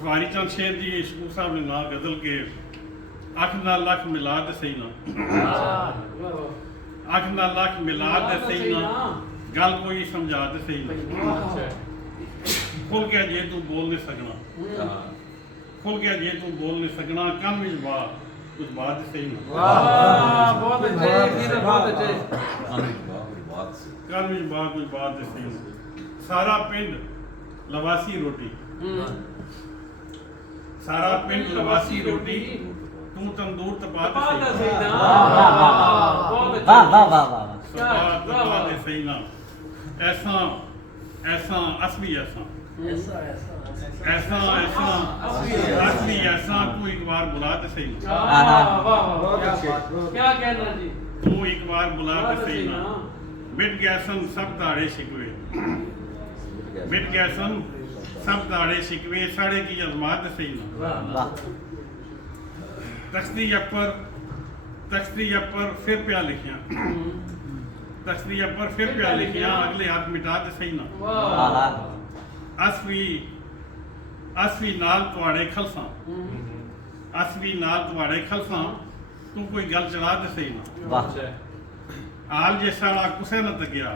पटवारी चंद शेर जी शकूर साहब ने ना गजल के अख ना लख मिलाद सही ना अख ना लख मिलाद सही ना गल कोई समझा दे सही ना खुल गया जे तू बोल नहीं सकना खुल गया जे तू बोल नहीं सकना कम विच वाह कुछ बात सही ना बहुत अच्छे बहुत अच्छे कम विच वाह कुछ बात सही ना सारा पिंड लवासी रोटी सारा पिंड लवासी रोटी तू तंदूर तपा दे सही ना वाह वाह वाह वाह तपा दे सही ना ऐसा ऐसा असली ऐसा ऐसा ऐसा असली ऐसा तू एक बार बुला दे सही ना क्या कहना जी तू एक बार बुला दे सही ना मिट गया सन सब दाड़े शिकवे मिट गया सन सब दाड़े शिकवे साड़े की अजमात सही ना वाह तख्ती अपर फिर प्या लिखिया तख्ती अपर फिर प्या लिखिया अगले हाथ मिटा दे सही ना असवी नाल तुआड़े खलसा असवी नाल तुआड़े खलसा तू कोई गल चला दे सही ना वाह हाल जे साला कुसे न तकिया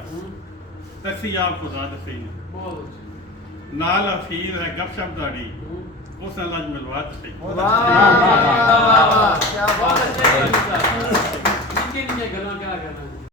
तसी आप खुदा दे सही ना नाल अफीर है गपशप दाड़ी उस लज मिलवा दे सही क्या बात है।